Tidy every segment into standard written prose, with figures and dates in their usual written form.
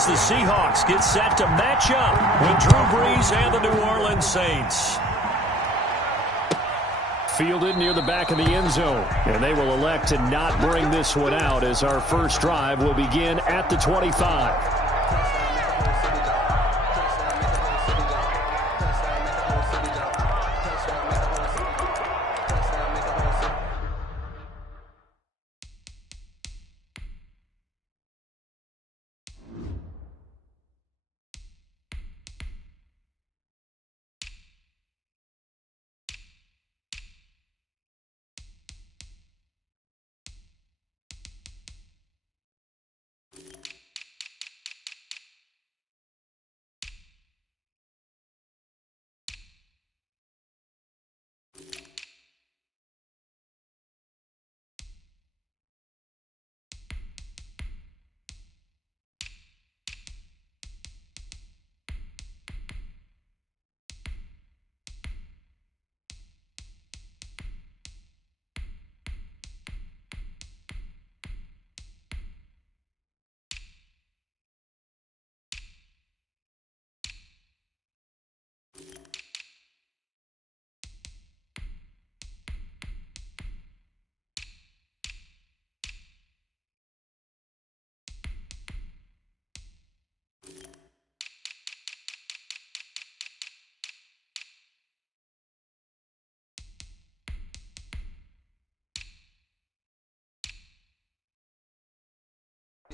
as the Seahawks get set to match up with Drew Brees and the New Orleans Saints. Fielded near the back of the end zone, and they will elect to not bring this one out as our first drive will begin at the 25.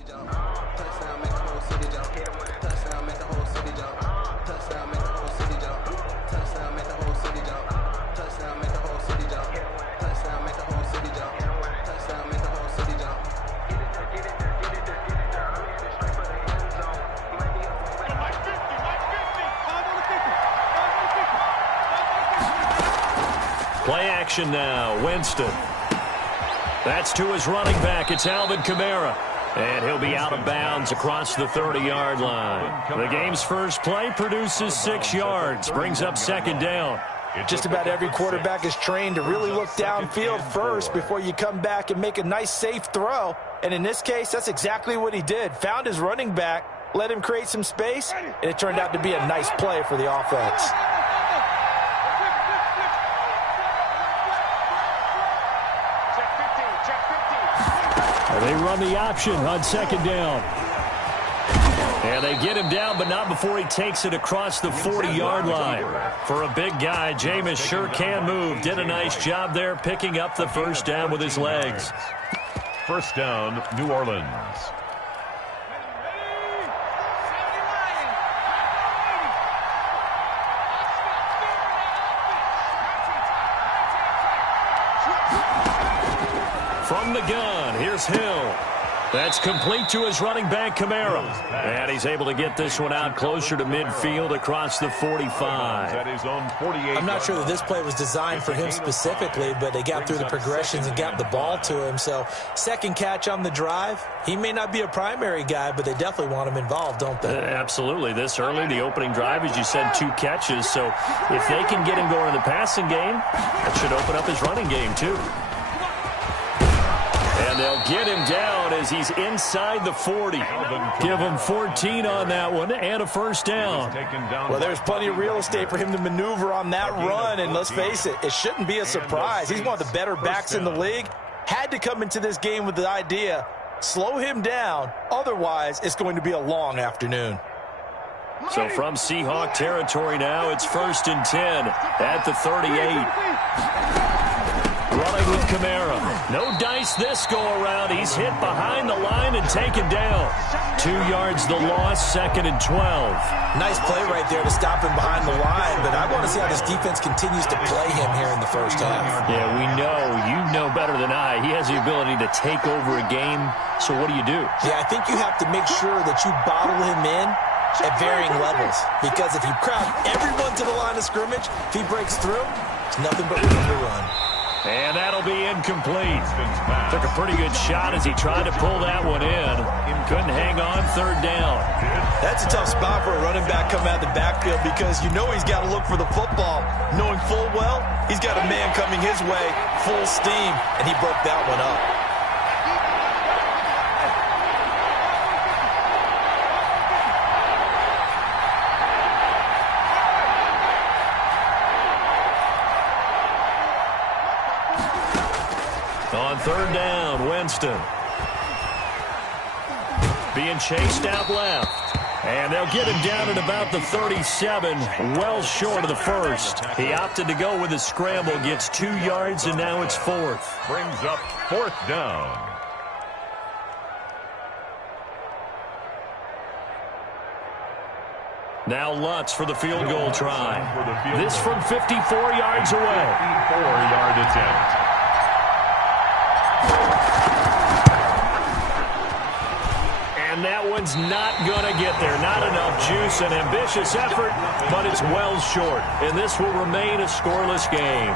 Touchdown, make the whole city jump. Touchdown, make the whole city jump. Touchdown, make the whole city jump. Touchdown, make the whole city jump. Touchdown, make the whole city jump. Touchdown, make the whole city jump. Touchdown, make the whole city jump. Play action now. Winston. That's to his running back. It's Alvin Kamara. And he'll be out of bounds across the 30-yard line. The game's first play produces 6 yards, brings up second down. Just about every quarterback is trained to really look downfield first before you come back and make a nice, safe throw. And in this case, that's exactly what he did. Found his running back, let him create some space, and it turned out to be a nice play for the offense. They run the option on second down. And they get him down, but not before he takes it across the 40-yard line. For a big guy, Jameis sure can move. Did a nice job there picking up the first down with his legs. First down, New Orleans. From the gun, here's Hill. That's complete to his running back, Kamara. And he's able to get this one out closer to midfield across the 45. I'm not sure that this play was designed for him specifically, but they got through the progressions and got the ball to him. So second catch on the drive. He may not be a primary guy, but they definitely want him involved, don't they? Absolutely. This early, the opening drive, as you said, 2 catches. So if they can get him going in the passing game, that should open up his running game too. And they'll get him down as he's inside the 40. Give him 14 on that one and a first down. Well, there's plenty of real estate for him to maneuver on that run. And let's face it, it shouldn't be a surprise. He's one of the better backs in the league. Had to come into this game with the idea, slow him down. Otherwise, it's going to be a long afternoon. So from Seahawk territory now, it's 1st and 10 at the 38. Running with Kamara. No dice this go-around. He's hit behind the line and taken down. 2 yards the loss, 2nd and 12. Nice play right there to stop him behind the line, but I want to see how this defense continues to play him here in the first half. Yeah, we know. You know better than I. He has the ability to take over a game, so what do? Yeah, I think you have to make sure that you bottle him in at varying levels, because if you crowd everyone to the line of scrimmage, if he breaks through, it's nothing but room to run. And that'll be incomplete. Took a pretty good shot as he tried to pull that one in. Couldn't hang on, 3rd down. That's a tough spot for a running back coming out of the backfield, because you know he's got to look for the football, knowing full well he's got a man coming his way, full steam, and he broke that one up. Third down, Winston. Being chased out left. And they'll get him down at about the 37, well short of the first. He opted to go with a scramble, gets 2 yards, and now it's fourth. Brings up fourth down. Now Lutz for the field goal try. This from 54 yards away. 54-yard attempt. And that one's not going to get there. Not enough juice, an ambitious effort, but it's well short. And this will remain a scoreless game.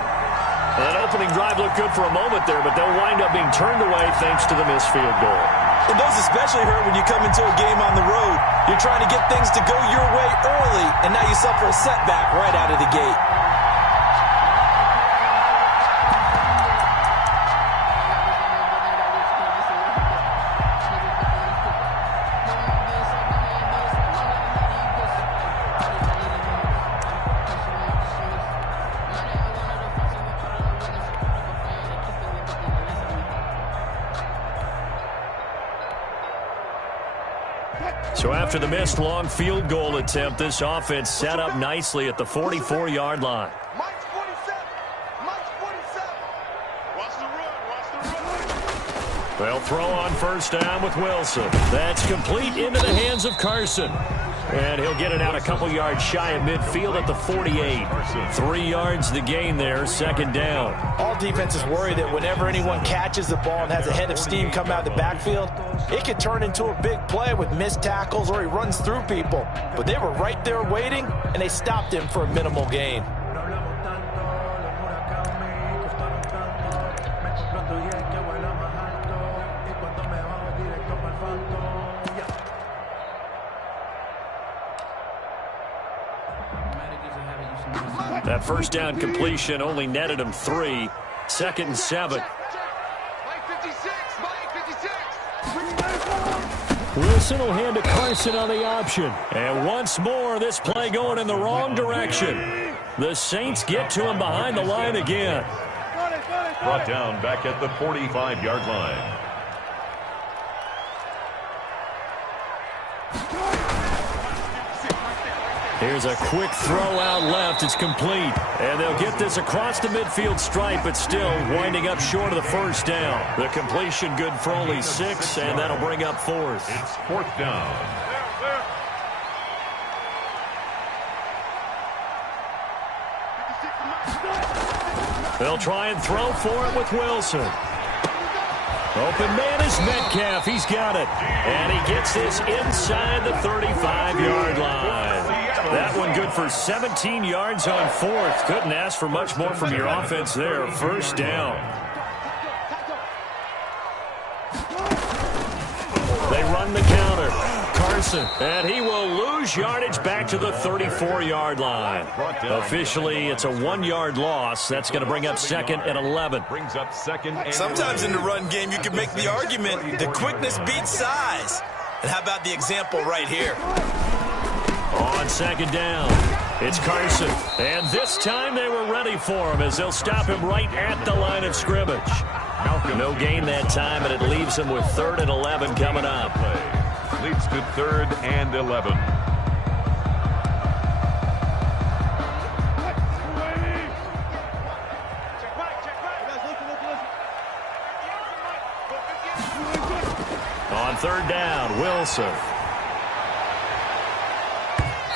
That opening drive looked good for a moment there, but they'll wind up being turned away thanks to the missed field goal. And those especially hurt when you come into a game on the road. You're trying to get things to go your way early, and now you suffer a setback right out of the gate. So after the missed long field goal attempt, this offense set up nicely at the 44-yard line. Mike's 47. Mike's 47. Watch the run. Watch the run. They'll throw on first down with Wilson. That's complete into the hands of Carson. And he'll get it out a couple yards shy of midfield at the 48. 3 yards the gain there, second down. All defenses worry that whenever anyone catches the ball and has a head of steam come out of the backfield, it could turn into a big play with missed tackles or he runs through people. But they were right there waiting, and they stopped him for a minimal gain. That first down completion only netted him 3. Second and 7. Mike 56. Mike 56. Wilson will hand to Carson on the option. And once more, this play going in the wrong direction. The Saints get to him behind the line again. Brought down back at the 45-yard line. Here's a quick throw out left. It's complete. And they'll get this across the midfield stripe, but still winding up short of the first down. The completion good for only 6, and that'll bring up fourth. It's fourth down. They'll try and throw for it with Wilson. Open man is Metcalf. He's got it. And he gets this inside the 35-yard line. That one good for 17 yards on fourth. Couldn't ask for much more from your offense there. First down. They run the counter. Carson, and he will lose yardage back to the 34-yard line. Officially, it's a 1-yard loss. That's going to bring up second and 11. Brings up second and Sometimes in the run game, you can make the argument the quickness beats size. And how about the example right here? On second down, it's Carson. And this time they were ready for him as they'll stop him right at the line of scrimmage. No gain that time, and it leaves him with 3rd and 11 coming up. leads to 3rd and 11. On 3rd down, Wilson.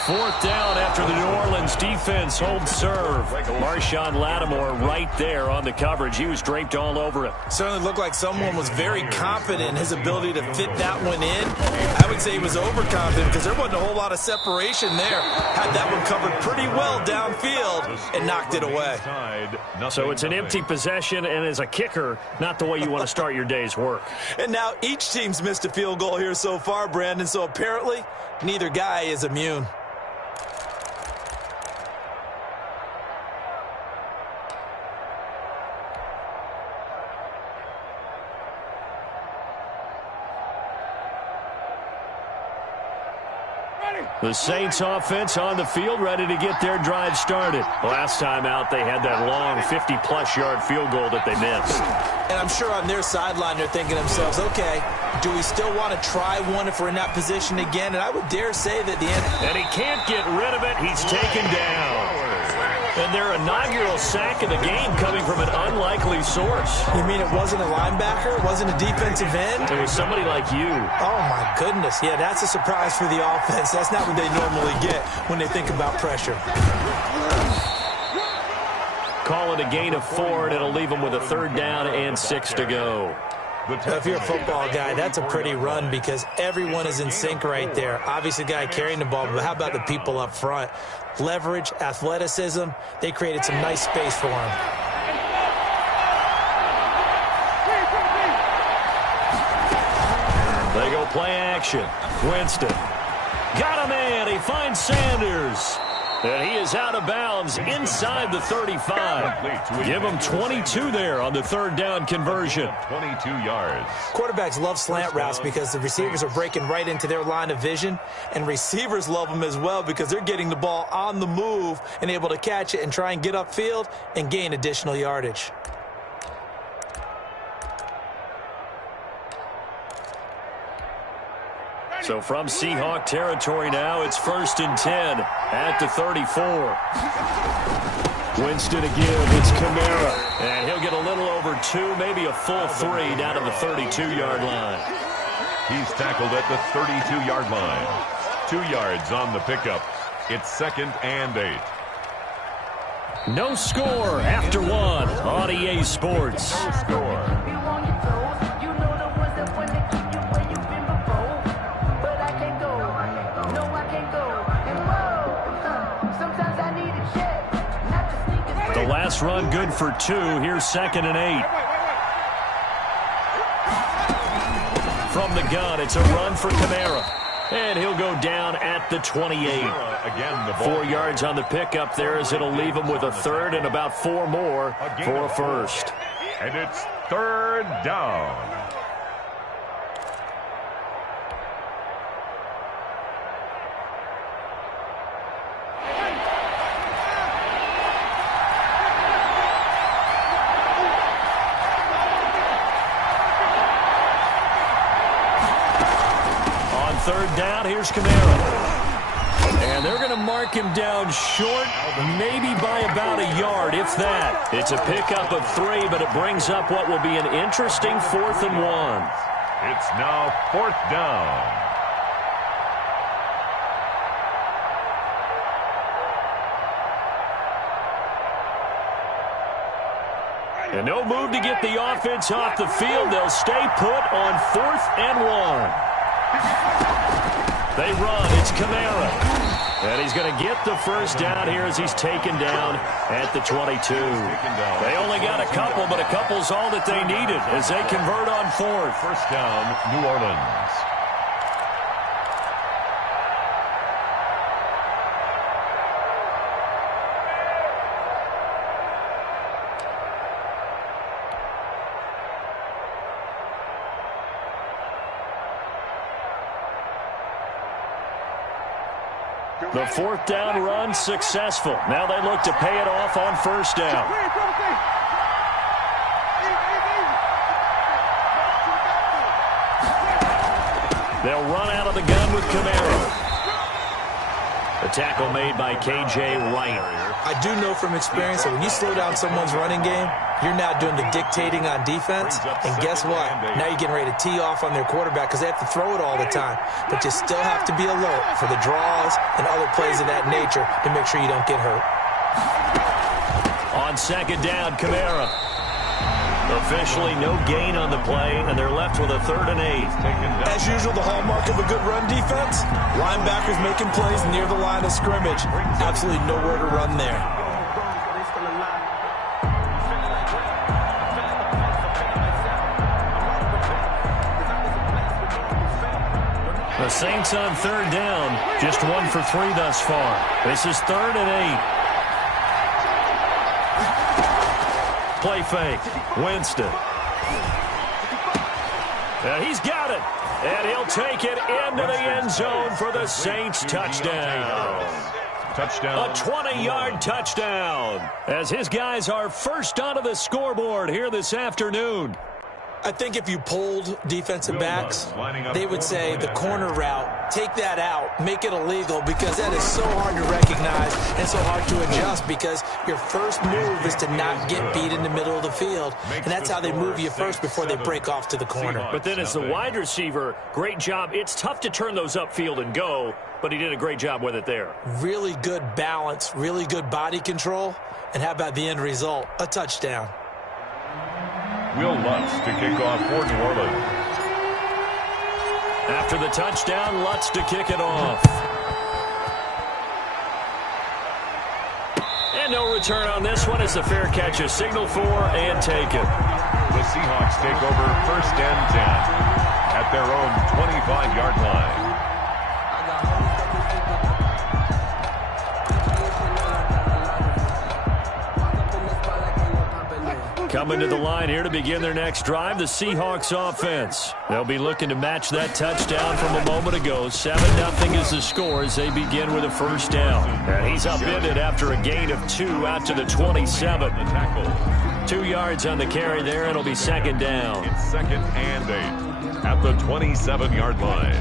4th down after the New Orleans defense holds serve. Marshawn Lattimore right there on the coverage. He was draped all over it. Certainly looked like someone was very confident in his ability to fit that one in. I would say he was overconfident because there wasn't a whole lot of separation there. Had that one covered pretty well downfield and knocked it away. So it's an empty possession, and as a kicker, not the way you want to start your day's work. And now each team's missed a field goal here so far, Brandon, so apparently neither guy is immune. The Saints offense on the field, ready to get their drive started. Last time out, they had that long 50-plus yard field goal that they missed. And I'm sure on their sideline they're thinking to themselves, okay, do we still want to try one if we're in that position again? And I would dare say that the end. And he can't get rid of it. He's taken down. And their inaugural sack of the game coming from an unlikely source. You mean it wasn't a linebacker? It wasn't a defensive end? It was somebody like you. Oh, my goodness. Yeah, that's a surprise for the offense. That's not what they normally get when they think about pressure. Call it a gain of 4, and it'll leave them with a 3rd down and 6 to go. If you're a football guy, that's a pretty run because everyone is in sync right there. Obviously, the guy carrying the ball, but how about the people up front? Leverage, athleticism, they created some nice space for him. They go play action. Winston. Got a man. He finds Sanders. And he is out of bounds inside the 35. Give him 22 there on the 3rd down conversion. 22 yards. Quarterbacks love slant routes because the receivers are breaking right into their line of vision, and receivers love them as well because they're getting the ball on the move and able to catch it and try and get upfield and gain additional yardage. So from Seahawk territory now, it's 1st and 10 at the 34. Winston again, it's Kamara. And he'll get a little over 2, maybe a full 3 down to the 32-yard line. He's tackled at the 32-yard line. 2 yards on the pickup. It's 2nd and 8. No score after 1 on EA Sports. No score. The last run good for 2. Here's 2nd and 8. From the gun, it's a run for Kamara. And he'll go down at the 28. Again, the 4 yards on the pickup there as it'll leave him with a 3rd and about 4 more for a 1st. And it's 3rd down. On 3rd down, here's Kamara. And they're going to mark him down short, maybe by about a yard, if that. It's a pickup of 3, but it brings up what will be an interesting 4th and 1. It's now 4th down. And no move to get the offense off the field. They'll stay put on 4th and 1. They run. It's Kamara. And he's going to get the 1st down here as he's taken down at the 22. They only got a couple, but a couple's all that they needed as they convert on 4th. 1st down, New Orleans. The 4th down run successful. Now they look to pay it off on 1st down. They'll run out of the gun with Kamara. The tackle made by K.J. Wright. I do know from experience that when you slow down someone's running game, you're now doing the dictating on defense. And guess what? Now you're getting ready to tee off on their quarterback because they have to throw it all the time. But you still have to be alert for the draws and other plays of that nature to make sure you don't get hurt. On 2nd down, Kamara. Officially no gain on the play, and they're left with a 3rd and 8. As usual, the hallmark of a good run defense, linebackers making plays near the line of scrimmage. Absolutely nowhere to run there. The Saints on 3rd down, just 1 for 3 thus far. This is 3rd and 8. Play fake. Winston. He's got it. And he'll take it into the end zone for the Saints touchdown. Touchdown. A 20-yard touchdown as his guys are first onto the scoreboard here this afternoon. I think if you polled defensive backs, they would say the corner route, take that out, make it illegal, because that is so hard to recognize and so hard to adjust, because your first move is to not get beat in the middle of the field, and that's how they move you first before they break off to the corner. But then as the wide receiver, great job. It's tough to turn those upfield and go, but he did a great job with it there. Really good balance, really good body control, and how about the end result? A touchdown. Will Lutz to kick off for New Orleans. After the touchdown, Lutz to kick it off. And no return on this one as the fair catch is signaled for and taken. The Seahawks take over 1st and 10 at their own 25-yard line. Coming to the line here to begin their next drive, the Seahawks offense. They'll be looking to match that touchdown from a moment ago. 7-0 is the score as they begin with a first down. And he's upended after a gain of 2 out to the 27. 2 yards on the carry there, and it'll be second down. It's 2nd and 8 at the 27-yard line.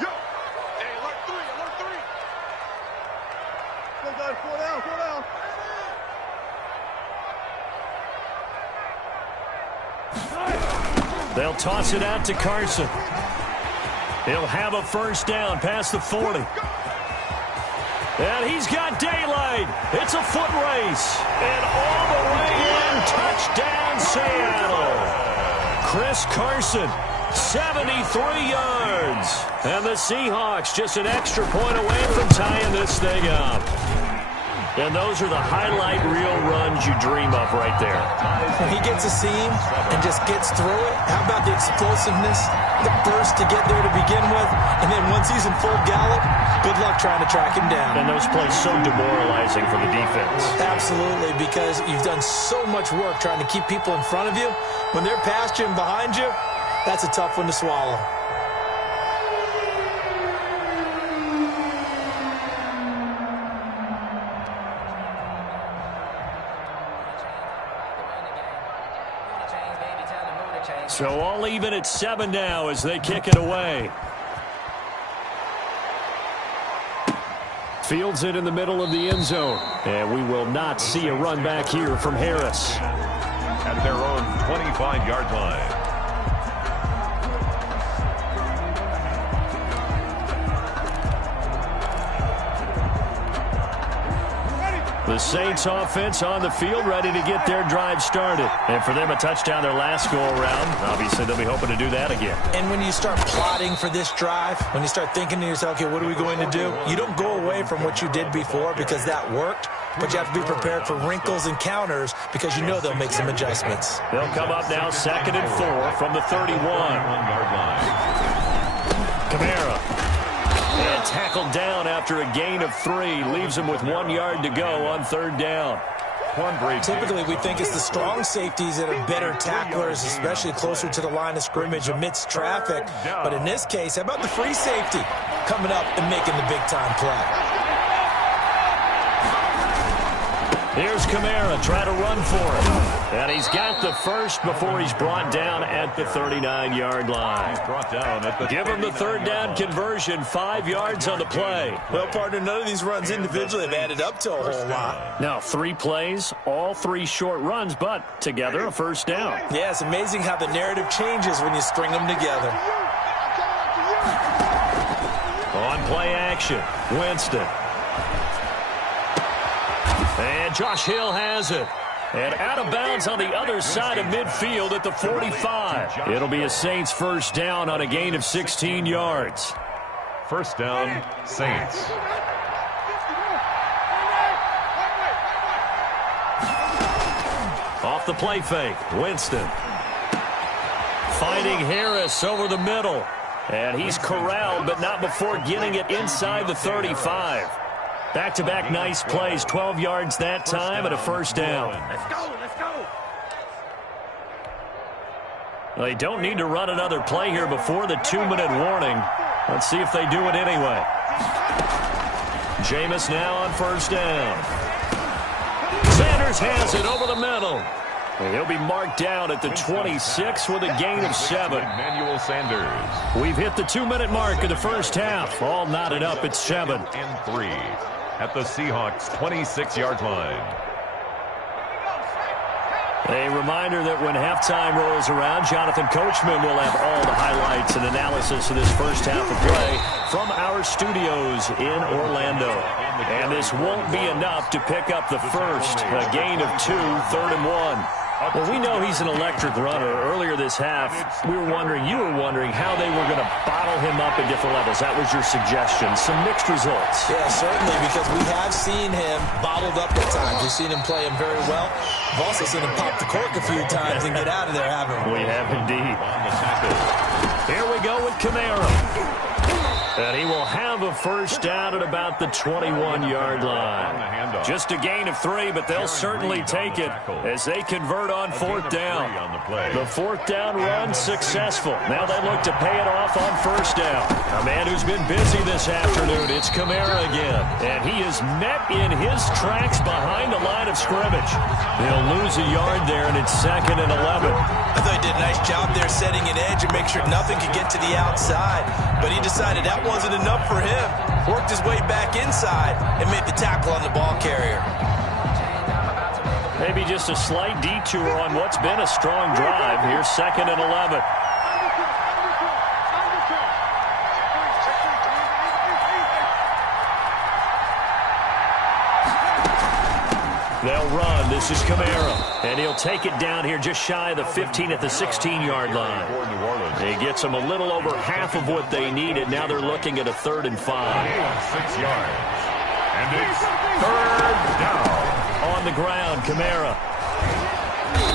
Yo. Hey, alert 3, alert 3. Go, guys, 4 down, 4 down. They'll toss it out to Carson. He'll have a first down past the 40. And he's got daylight. It's a foot race. And all the way in, touchdown Seattle. Chris Carson, 73 yards. And the Seahawks just an extra point away from tying this thing up. And those are the highlight reel runs you dream of right there. When he gets a seam and just gets through it, how about the explosiveness, the burst to get there to begin with, and then once he's in full gallop, good luck trying to track him down. And those plays so demoralizing for the defense. Absolutely, because you've done so much work trying to keep people in front of you. When they're past you and behind you, that's a tough one to swallow. So all even at 7 now as they kick it away. Fields it in the middle of the end zone. And we will not see a run back here from Harris. At their own 25-yard line. The Saints offense on the field, ready to get their drive started. And for them, a touchdown their last go-around. Obviously, they'll be hoping to do that again. And when you start plotting for this drive, when you start thinking to yourself, okay, what are we going to do? You don't go away from what you did before because that worked, but you have to be prepared for wrinkles and counters because you know they'll make some adjustments. They'll come up now 2nd and 4 from the 31-yard line. Kamara. And tackled down after a gain of 3. Leaves him with 1 yard to go on 3rd down. Typically, we think it's the strong safeties that are better tacklers, especially closer to the line of scrimmage amidst traffic. But in this case, how about the free safety coming up and making the big-time play? Here's Kamara trying to run for it. And he's got the first before he's brought down at the 39-yard line. Give him the 3rd down conversion, 5 yards on the play. Well, partner, none of these runs individually have added up to a whole lot. Now, 3 plays, all 3 short runs, but together a first down. Yeah, it's amazing how the narrative changes when you string them together. On play action, Winston. And Josh Hill has it. And out of bounds on the other side of midfield at the 45. It'll be a Saints first down on a gain of 16 yards. First down, Saints. Off the play fake, Winston. Finding Harris over the middle. And he's corralled, but not before getting it inside the 35. Back-to-back nice plays, 12 yards that time and a first down. Let's go, let's go. They don't need to run another play here before the 2-minute warning. Let's see if they do it anyway. Jameis now on first down. Sanders has it over the middle. And he'll be marked down at the 26 with a gain of 7. Emmanuel Sanders. We've hit the 2-minute mark of the first half. All knotted up at 7. And 3 at the Seahawks' 26-yard line. A reminder that when halftime rolls around, Jonathan Coachman will have all the highlights and analysis of this first half of play from our studios in Orlando. And this won't be enough to pick up the first. A gain of 2, 3rd and 1. Well, we know he's an electric runner. Earlier this half, you were wondering how they were going to bottle him up at different levels. That was your suggestion. Some mixed results. Yeah, certainly, because we have seen him bottled up at times. We've seen him play him very well. We've also seen him pop the cork a few times and get out of there, haven't we? We have indeed. Here we go with Kamara. And he will have a first down at about the 21-yard line. Just a gain of 3, but they'll certainly take it as they convert on 4th down. The 4th down run successful. Now they look to pay it off on first down. A man who's been busy this afternoon, it's Kamara again. And he is met in his tracks behind the line of scrimmage. He'll lose a yard there, and it's 2nd and 11. I thought he did a nice job there setting an edge and make sure nothing could get to the outside. But he decided that wasn't enough for him. Worked his way back inside and made the tackle on the ball carrier. Maybe just a slight detour on what's been a strong drive. Here's 2nd and 11. They'll run. This is Kamara. And he'll take it down here just shy of the 15 at the 16-yard line. He gets them a little over half of what they needed. Now they're looking at a 3rd and 5. 6 yards. And it's 3rd down. On the ground, Kamara.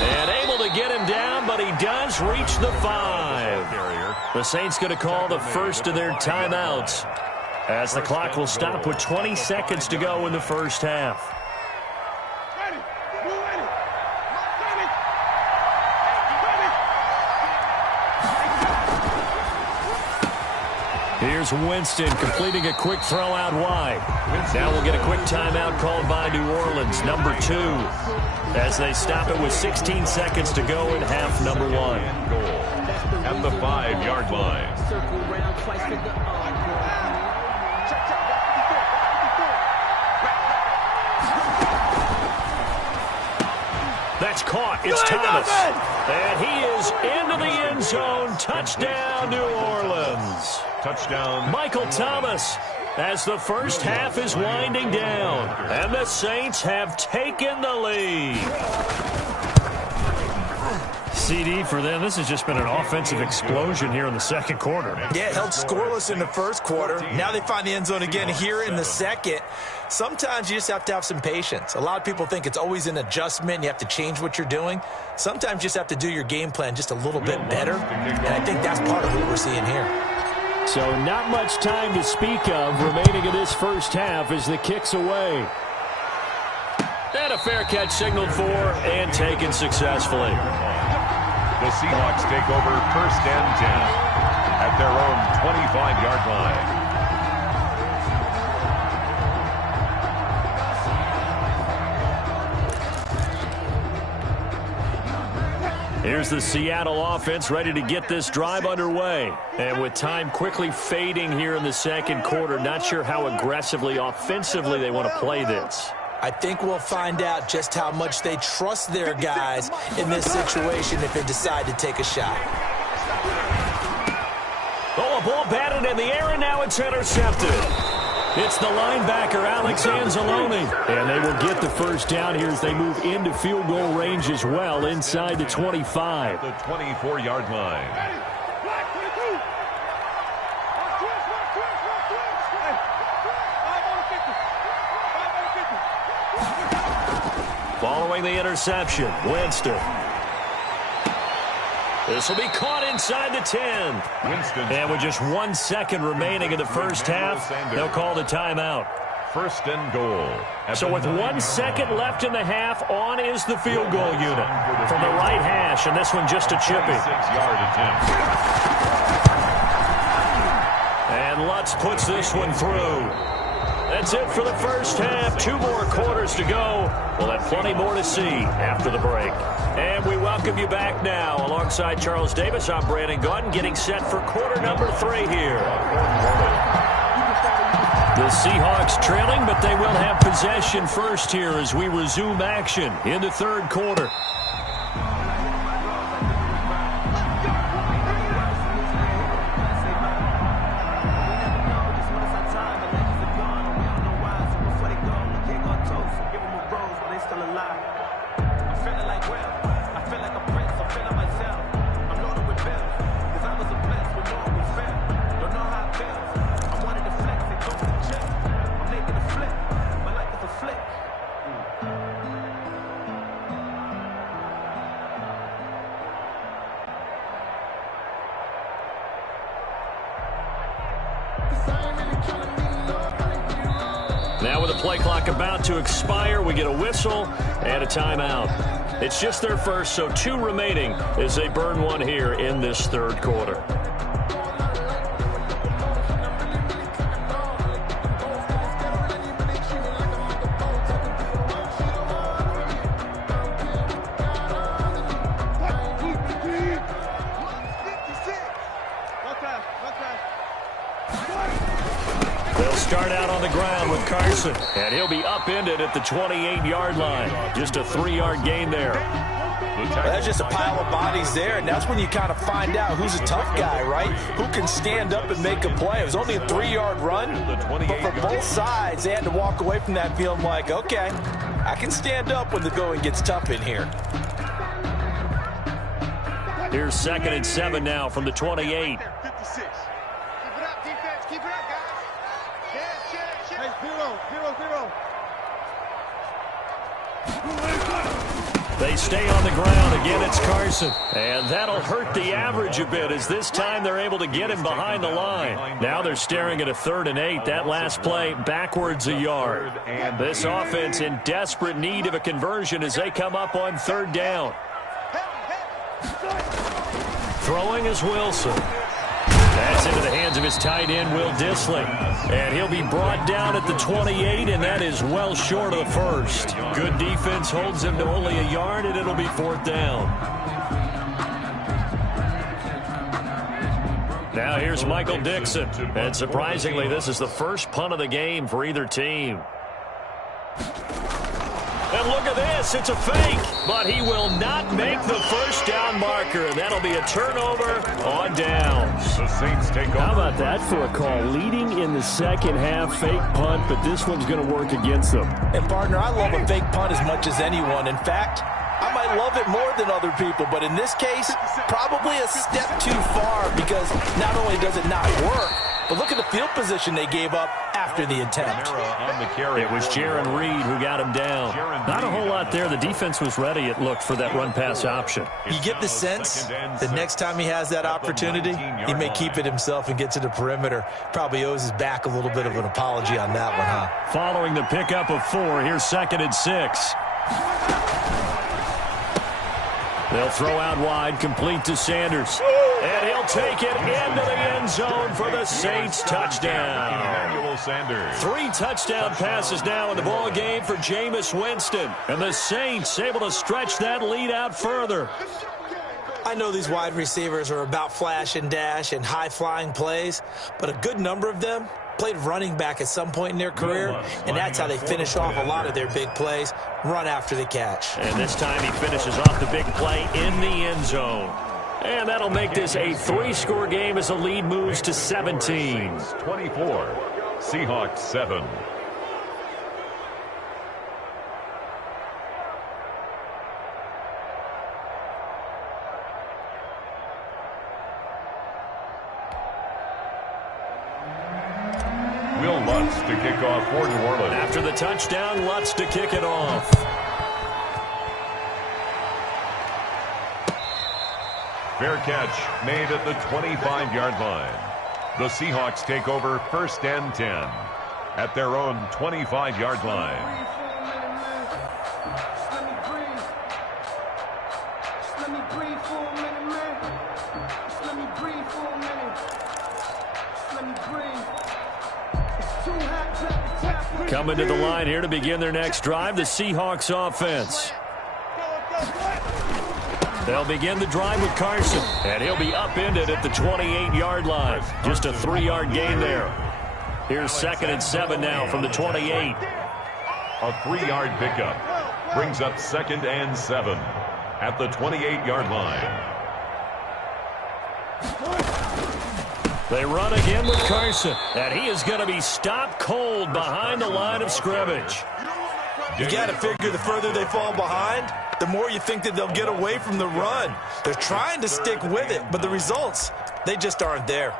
And able to get him down, but he does reach the 5. The Saints going to call the first of their timeouts as the clock will stop with 20 seconds to go in the first half. Here's Winston completing a quick throw out wide. Now we'll get a quick timeout called by New Orleans, number 2, as they stop it with 16 seconds to go in half number 1. At the 5-yard line. That's caught. It's Thomas. And he is into the end zone. Touchdown, New Orleans. Touchdown. Michael Thomas, as the first half is winding down. And the Saints have taken the lead. CD for them. This has just been an offensive explosion here in the second quarter. Yeah, held scoreless in the first quarter. Now they find the end zone again here in the second. Sometimes you just have to have some patience. A lot of people think it's always an adjustment. You have to change what you're doing. Sometimes you just have to do your game plan just a little bit better. And I think that's part of what we're seeing here. So not much time to speak of remaining in this first half as the kick's away. And a fair catch signaled for and taken successfully. The Seahawks take over 1st and 10 at their own 25-yard line. Here's the Seattle offense ready to get this drive underway. And with time quickly fading here in the second quarter, not sure how aggressively, offensively they want to play this. I think we'll find out just how much they trust their guys in this situation if they decide to take a shot. Oh, a ball batted in the air, and now it's intercepted. It's the linebacker, Alex Anzalone. And they will get the first down here as they move into field goal range as well inside the 25. The 24-yard line. Following the interception, Winston. This will be caught inside the 10. Winston. And with just 1 second remaining in the first half, they'll call the timeout. First and goal. So with 1 second left in the half, on is the field goal unit from the right hash, and this one just a chippy. 6-yard attempt. And Lutz puts this one through. That's it for the first half. 2 more quarters to go. We'll have plenty more to see after the break. And we welcome you back now. Alongside Charles Davis, I'm Brandon Gaudin, getting set for quarter number 3 here. The Seahawks trailing, but they will have possession first here as we resume action in the third quarter. Now with the play clock about to expire, we get a whistle and a timeout. It's just their first, so 2 remaining as they burn one here in this third quarter. Start out on the ground with Carson, and he'll be upended at the 28-yard line. Just a 3-yard gain there. Well, that's just a pile of bodies there, and that's when you kind of find out who's a tough guy, right? Who can stand up and make a play. It was only a 3-yard run, but for both sides, they had to walk away from that feeling like, okay, I can stand up when the going gets tough in here. Here's 2nd and 7 now from the 28. They stay on the ground. Again, it's Carson. And that'll hurt the average a bit as this time they're able to get him behind the line. Now they're staring at a 3rd and 8. That last play backwards a yard. This offense in desperate need of a conversion as they come up on 3rd down. Throwing is Wilson. That's into the hands of his tight end, Will Dissling. And he'll be brought down at the 28, and that is well short of the first. Good defense holds him to only a yard, and it'll be 4th down. Now here's Michael Dixon. And surprisingly, this is the first punt of the game for either team. And look at this. It's a fake, but he will not make the first down marker. And that'll be a turnover on downs. The Saints take over. How about that for a call? Leading in the second half, fake punt, but this one's going to work against them. And, partner, I love a fake punt as much as anyone. In fact, I might love it more than other people, but in this case, probably a step too far because not only does it not work, but look at the field position they gave up after the attempt. It was Jaron Reed who got him down. Not a whole lot there. The defense was ready, it looked, for that run-pass option. You get the sense that next time he has that opportunity, he may keep it himself and get to the perimeter. Probably owes his back a little bit of an apology on that one, huh? Following the pickup of 4, here's 2nd and 6. They'll throw out wide, complete to Sanders. And he'll take it into the end zone for the Saints touchdown. Emmanuel Sanders. 3 touchdown passes now in the ball game for Jameis Winston. And the Saints able to stretch that lead out further. I know these wide receivers are about flash and dash and high-flying plays, but a good number of them played running back at some point in their career, and that's how they finish off a lot of their big plays, run after the catch. And this time he finishes off the big play in the end zone. And that'll make this a 3-score game as the lead moves to 17. 24, Seahawks 7. Will Lutz to kick off for New Orleans. After the touchdown, Lutz to kick it off. Fair catch made at the 25-yard line. The Seahawks take over 1st and 10. at their own 25-yard line. Coming to the line here to begin their next drive, the Seahawks offense. They'll begin the drive with Carson, and he'll be upended at the 28-yard line. Just a 3-yard gain there. Here's 2nd and 7 now from the 28. A 3-yard pickup brings up 2nd and 7 at the 28-yard line. They run again with Carson, and he is going to be stopped cold behind the line of scrimmage. You got to figure the further they fall behind, the more you think that they'll get away from the run. They're trying to stick with it, but the results, they just aren't there.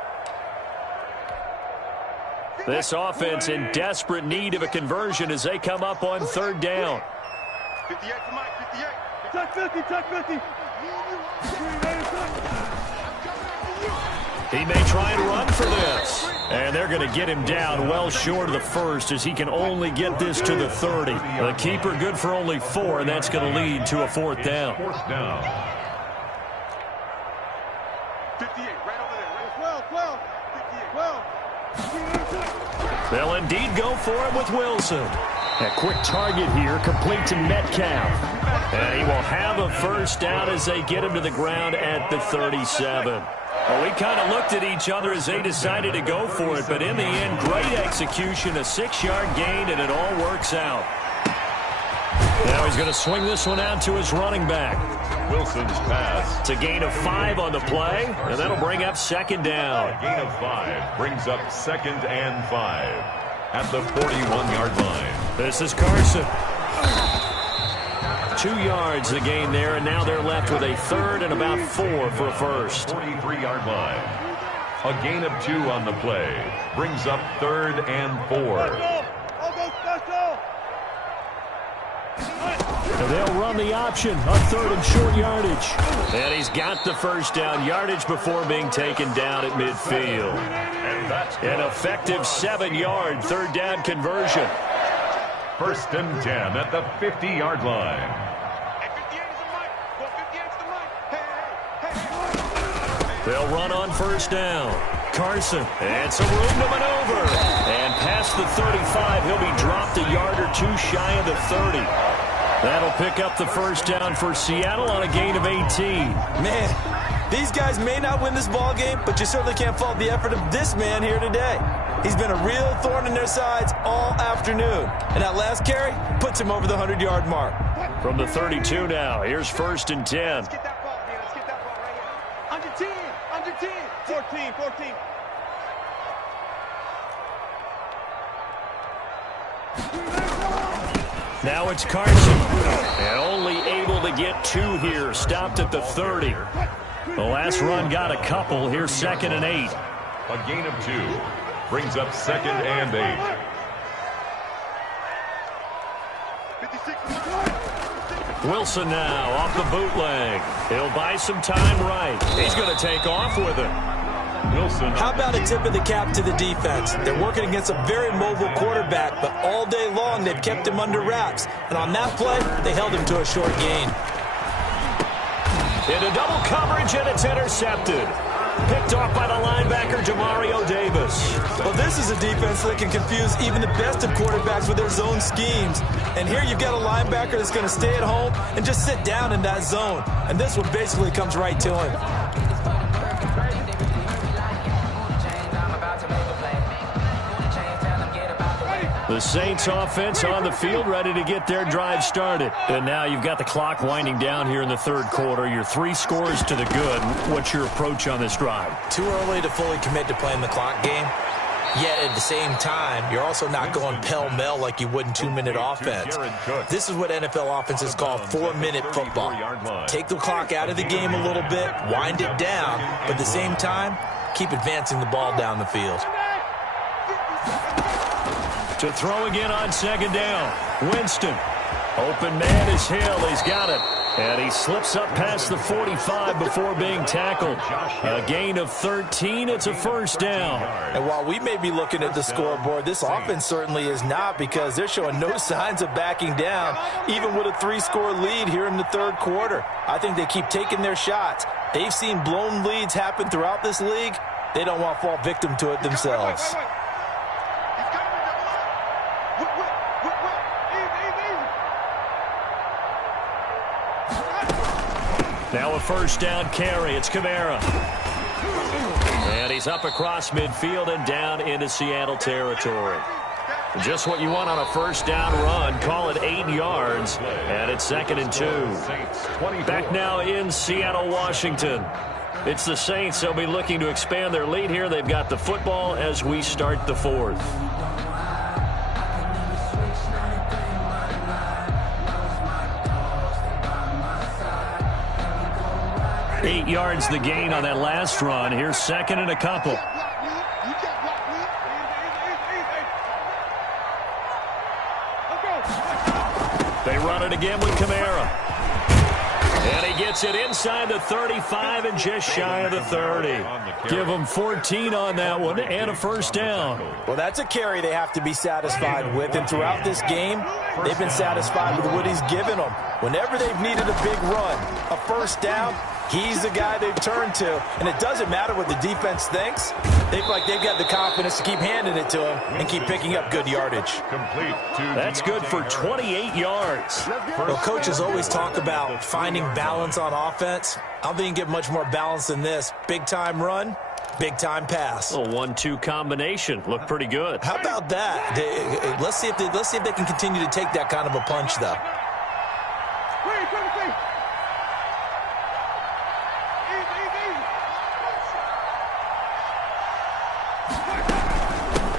This offense in desperate need of a conversion as they come up on 3rd down. 58 to Mike, 58. Touch 50. He may try and run for this. And they're going to get him down well short of the first as he can only get this to the 30. The keeper good for only 4, and that's going to lead to a 4th down. 4th down. 58, right over there. 12. 58. They'll indeed go for it with Wilson. A quick target here, complete to Metcalf. And he will have a 1st down as they get him to the ground at the 37. Well, we kind of looked at each other as they decided to go for it, but in the end, great execution, a 6-yard gain, and it all works out. Now he's going to swing this one out to his running back. Wilson's pass. It's a gain of 5 on the play, and that'll bring up 2nd down. A gain of 5 brings up 2nd and 5 at the 41-yard line. This is Carson. 2 yards the gain there, and now they're left with a 3rd and about 4 for a first. 43-yard line. A gain of 2 on the play brings up 3rd and 4. They'll run the option, a 3rd and short yardage. And he's got the 1st down yardage before being taken down at midfield. An effective 7-yard 3rd down conversion. 1st and 10 at the 50-yard line. They'll run on 1st down. Carson, and some room to maneuver. And past the 35, he'll be dropped a yard or 2 shy of the 30. That'll pick up the 1st down for Seattle on a gain of 18. Man, these guys may not win this ball game, but you certainly can't fault the effort of this man here today. He's been a real thorn in their sides all afternoon. And that last carry puts him over the 100-yard mark. From the 32 now, here's 1st and 10. Let's get that ball, man. Let's get that ball right here. Under 10. 14. Now it's Carson. And only able to get 2 here. Stopped at the 30. The last run got a couple. Here's 2nd and 8. A gain of 2 brings up 2nd and 8. 56. Wilson now off the bootleg. He'll buy some time right. He's going to take off with it. Wilson. How about a tip of the cap to the defense? They're working against a very mobile quarterback, but all day long they've kept him under wraps. And on that play, they held him to a short gain. Into double coverage, and it's intercepted. Picked off by the linebacker, Demario Davis. Well, this is a defense that can confuse even the best of quarterbacks with their zone schemes. And here you've got a linebacker that's going to stay at home and just sit down in that zone. And this one basically comes right to him. The Saints offense on the field, ready to get their drive started. And now you've got the clock winding down here in the 3rd quarter. Your 3 scores to the good. What's your approach on this drive? Too early to fully commit to playing the clock game. Yet at the same time, you're also not going pell-mell like you would in 2-minute offense. This is what NFL offenses call 4-minute football. Take the clock out of the game a little bit, wind it down, but at the same time, keep advancing the ball down the field. To throw again on 2nd down. Winston. Open man is Hill. He's got it. And he slips up past the 45 before being tackled. A gain of 13. It's a first down. And while we may be looking at the scoreboard, this offense certainly is not, because they're showing no signs of backing down, even with a 3-score lead here in the third quarter. I think they keep taking their shots. They've seen blown leads happen throughout this league. They don't want to fall victim to it themselves. Now a first down carry. It's Kamara. And he's up across midfield and down into Seattle territory. Just what you want on a first down run. Call it 8 yards. And it's 2nd and 2. Back now in Seattle, Washington. It's the Saints. They'll be looking to expand their lead here. They've got the football as we start the fourth. 8 yards the gain on that last run. Here's 2nd and a couple. They run it again with Kamara. And he gets it inside the 35 and just shy of the 30. Give them 14 on that one and a first down. Well, that's a carry they have to be satisfied with. And throughout this game, they've been satisfied with what he's given them. Whenever they've needed a big run, a first down, he's the guy they've turned to. And it doesn't matter what the defense thinks. They feel like they've got the confidence to keep handing it to him and keep picking up good yardage. That's good for 28 yards. Well, coaches always talk about finding balance on offense. I don't think you can get much more balance than this. Big-time run, big-time pass. A 1-2 combination. Looked pretty good. How about that? Let's see if they can continue to take that kind of a punch, though.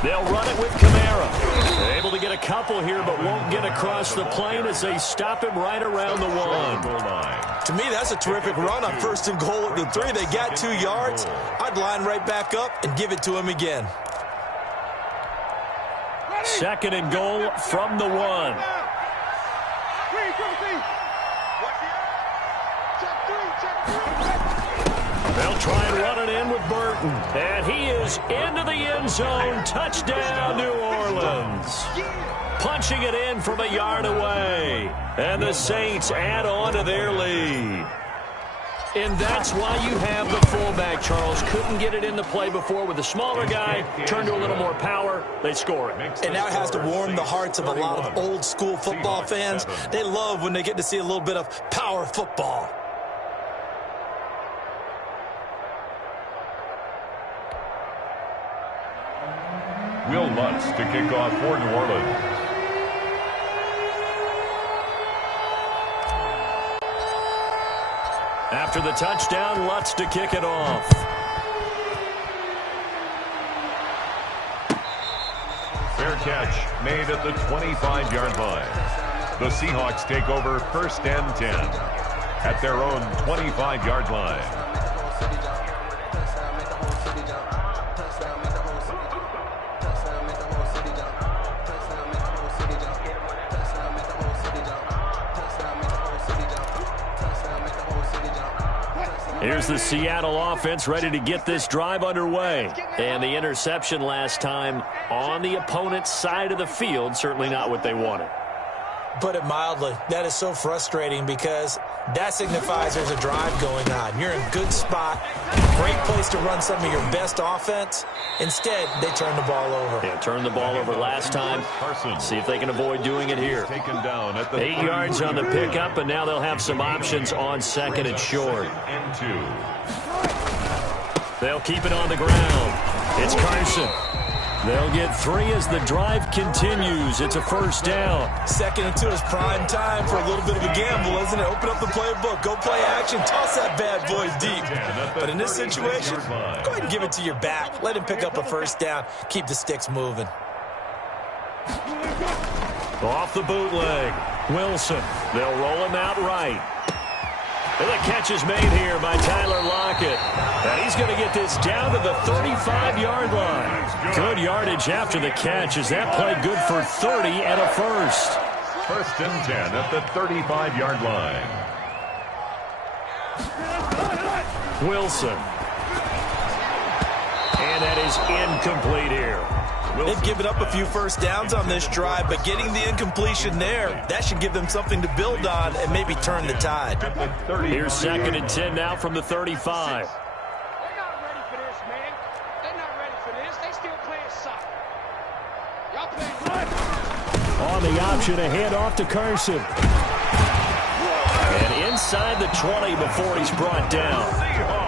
They'll run it with Kamara. Able to get a couple here, but won't get across the plane as they stop him right around the 1. To me, that's a terrific run on 1st and goal at the 3. They got 2 yards. I'd line right back up and give it to him again. 2nd and goal from the 1. They'll try and run it in with Burton. And he is into the end zone. Touchdown, New Orleans. Punching it in from a yard away. And the Saints add on to their lead. And that's why you have the fullback, Charles. Couldn't get it into play before with the smaller guy. Turned to a little more power. They score it. And now it has to warm the hearts of a lot of old-school football fans. They love when they get to see a little bit of power football. Will Lutz to kick off for New Orleans. After the touchdown, Lutz to kick it off. Fair catch made at the 25-yard line. The Seahawks take over 1st and 10 at their own 25-yard line. Here's the Seattle offense ready to get this drive underway. And the interception last time on the opponent's side of the field, certainly not what they wanted. Put it mildly, that is so frustrating because that signifies there's a drive going on. You're in a good spot, great place to run some of your best offense. Instead, they turn the ball over. Yeah, turned the ball over last time. See if they can avoid doing it here. 8 yards on the pickup, and now they'll have some options on 2nd and short. They'll keep it on the ground. It's Carson. They'll get 3 as the drive continues. It's a first down. 2nd and 2 is prime time for a little bit of a gamble, isn't it? Open up the playbook, go play action, toss that bad boy deep. But in this situation, go ahead and give it to your back. Let him pick up a first down. Keep the sticks moving. Off the bootleg. Wilson. They'll roll him out right. And the catch is made here by Tyler Lockett. And he's going to get this down to the 35-yard line. Good yardage after the catch. Is that play good for 30 and a first? 1st and 10 at the 35-yard line. Wilson. And that is incomplete here. They've given up a few first downs on this drive, but getting the incompletion there, that should give them something to build on and maybe turn the tide. Here's 2nd and 10 now from the 35. They're not ready for this, man. They're not ready for this. They still playing soccer. Y'all playing run. On the option, a handoff to Carson. And inside the 20 before he's brought down.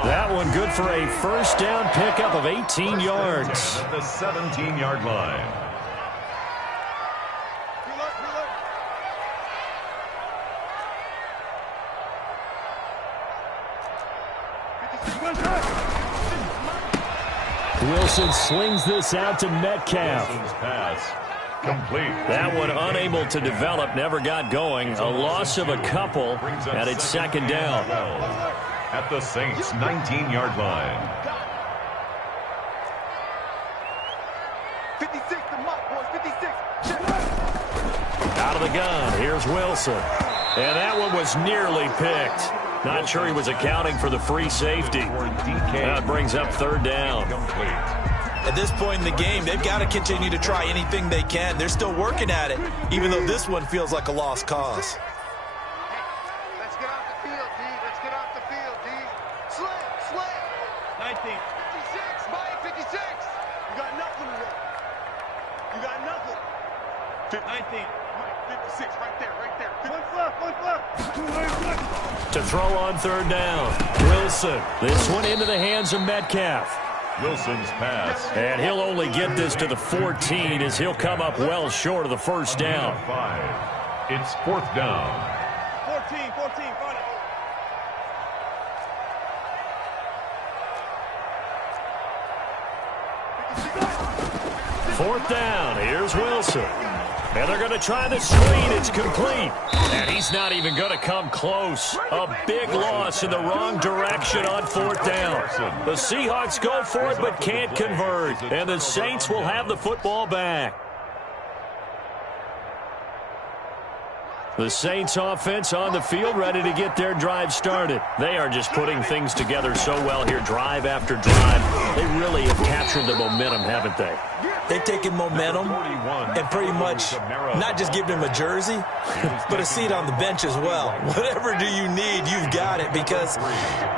That one good for a first down pickup of 18 yards. At the 17-yard line. Wilson slings this out to Metcalf. Wilson's pass complete. That one unable to develop, never got going. A loss of a couple, and it's 2nd down. At the Saints' 19-yard line. 56 to Mike, boys, 56. Out of the gun, here's Wilson. And that one was nearly picked. Not sure he was accounting for the free safety. That brings up 3rd down. At this point in the game, they've got to continue to try anything they can. They're still working at it, even though this one feels like a lost cause. Let's get off the field, D. Let's get off the field, D. Slam. 19. 56, Mike, 56. You got nothing today. You got nothing. 19. Mike, 56, right there. One fluff. To throw on 3rd down. Wilson. This one into the hands of Metcalf. Wilson's pass. And he'll only get this to the 14 as he'll come up well short of the first down. 5. It's 4th down. 14, find it. Fourth down. Here's Wilson. And they're going to try the screen. It's complete. And he's not even going to come close. A big loss in the wrong direction on 4th down. The Seahawks go for it but can't convert. And the Saints will have the football back. The Saints offense on the field ready to get their drive started. They are just putting things together so well here, drive after drive. They really have captured the momentum, haven't they? They've taken momentum and pretty much not just given him a jersey, but a seat on the bench as well. Whatever do you need, you've got it, because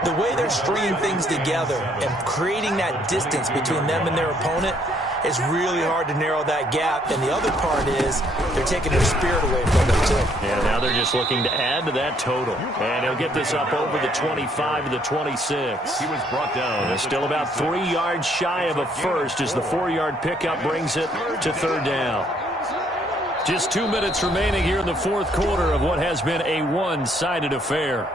the way they're stringing things together and creating that distance between them and their opponent, it's really hard to narrow that gap. And the other part is they're taking their spirit away from them, too. Yeah, now they're just looking to add to that total. And he'll get this up over the 25 to the 26. He was brought down. And still about 3 yards shy of a first as the 4-yard pickup brings it to 3rd down. Just 2 minutes remaining here in the 4th quarter of what has been a one-sided affair.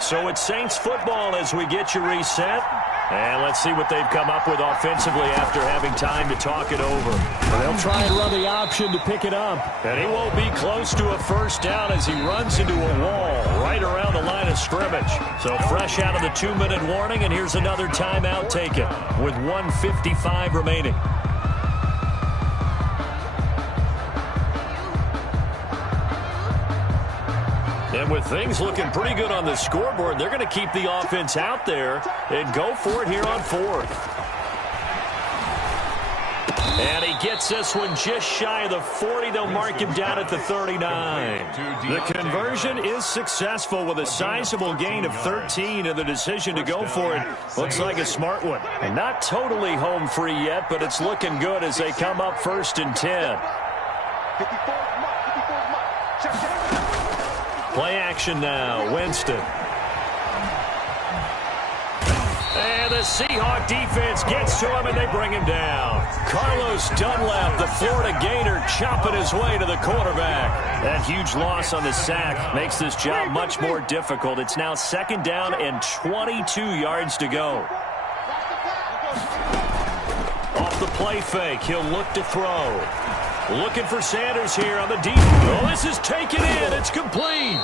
So it's Saints football as we get you reset. And let's see what they've come up with offensively after having time to talk it over. They'll try and run the option to pick it up. And he won't be close to a first down as he runs into a wall right around the line of scrimmage. So fresh out of the 2-minute warning, and here's another timeout taken with 1:55 remaining. And with things looking pretty good on the scoreboard, they're going to keep the offense out there and go for it here on 4th. And he gets this one just shy of the 40. They'll mark him down at the 39. The conversion is successful with a sizable gain of 13, and the decision to go for it looks like a smart one. And not totally home free yet, but it's looking good as they come up 1st and 10. 54 Mike. Check it. Play action now, Winston. And the Seahawk defense gets to him, and they bring him down. Carlos Dunlap, the Florida Gator, chopping his way to the quarterback. That huge loss on the sack makes this job much more difficult. It's now 2nd down and 22 yards to go. Off the play fake, he'll look to throw. Looking for Sanders here on the deep. Oh, this is taken in. It's complete.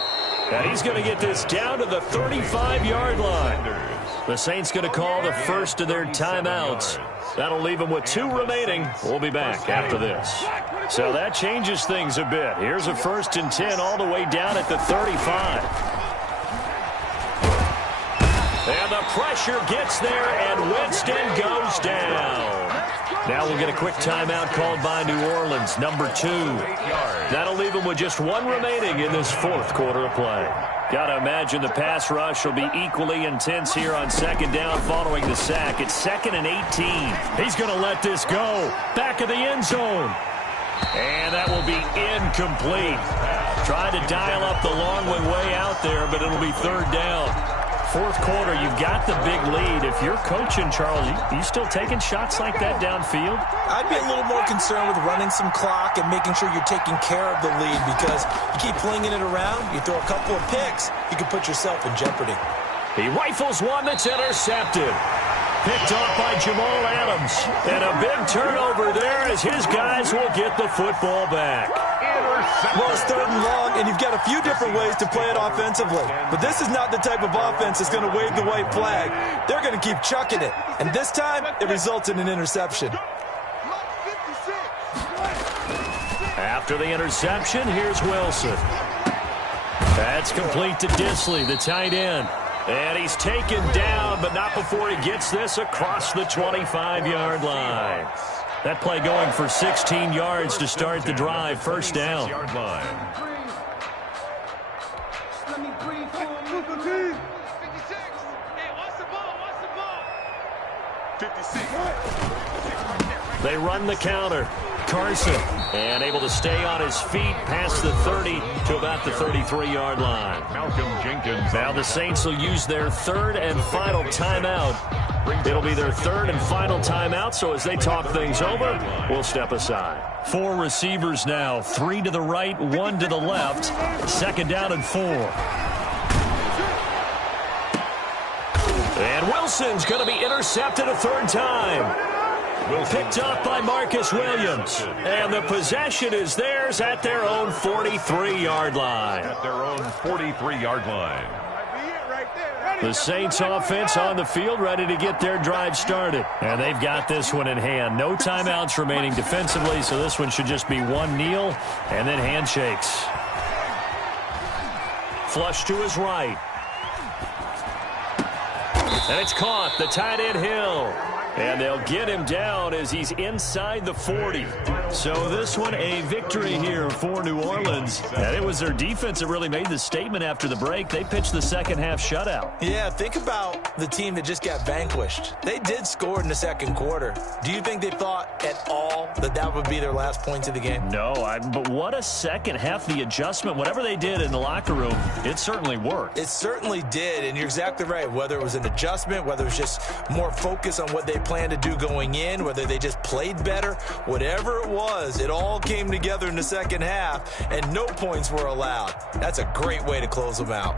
And he's going to get this down to the 35-yard line. The Saints going to call the first of their timeouts. That'll leave them with 2 remaining. We'll be back after this. So that changes things a bit. Here's a 1st and 10 all the way down at the 35. the pressure gets there, and Winston goes down. Now we'll get a quick timeout called by New Orleans, number 2. That'll leave them with just 1 remaining in this 4th quarter of play. Got to imagine the pass rush will be equally intense here on 2nd down following the sack. It's 2nd and 18. He's going to let this go. Back of the end zone. And that will be incomplete. Tried to dial up the long way out there, but it'll be 3rd down. 4th quarter, you've got the big lead. If you're coaching, Charles, you still taking shots like that downfield? I'd be a little more concerned with running some clock and making sure you're taking care of the lead, because you keep flinging it around, you throw a couple of picks, you can put yourself in jeopardy. He rifles one that's intercepted. Picked off by Jamal Adams. And a big turnover there as his guys will get the football back. Well, it's 3rd and long, and you've got a few different ways to play it offensively. But this is not the type of offense that's going to wave the white flag. They're going to keep chucking it. And this time, it results in an interception. After the interception, here's Wilson. That's complete to Disley, the tight end. And he's taken down, but not before he gets this across the 25-yard line. That play going for 16 yards to start the drive. 1st down. They run the counter. Carson, and able to stay on his feet past the 30 to about the 33-yard line. Malcolm Jenkins. Now the Saints will use their 3rd and final timeout. It'll be their 3rd and final timeout, so as they talk things over, we'll step aside. 4 receivers now, 3 to the right, 1 to the left. 2nd down and 4. And Wilson's going to be intercepted a 3rd time. Picked up by Marcus Williams. And the possession is theirs at their own 43-yard line. At their own 43-yard line. The Saints offense on the field, ready to get their drive started. And they've got this one in hand. No timeouts remaining defensively, so this one should just be one kneel and then handshakes. Flush to his right. And it's caught. The tight end Hill. And they'll get him down as he's inside the 40. So this one a victory here for New Orleans. And it was their defense that really made the statement after the break. They pitched the second half shutout. Yeah, think about the team that just got vanquished. They did score in the 2nd quarter. Do you think they thought at all that that would be their last points of the game? No, but what a second half. The adjustment, whatever they did in the locker room, it certainly worked. It certainly did, and you're exactly right. Whether it was an adjustment, whether it was just more focus on what they planned to do going in, whether they just played better, whatever it was, it all came together in the second half, and no points were allowed. That's a great way to close them out.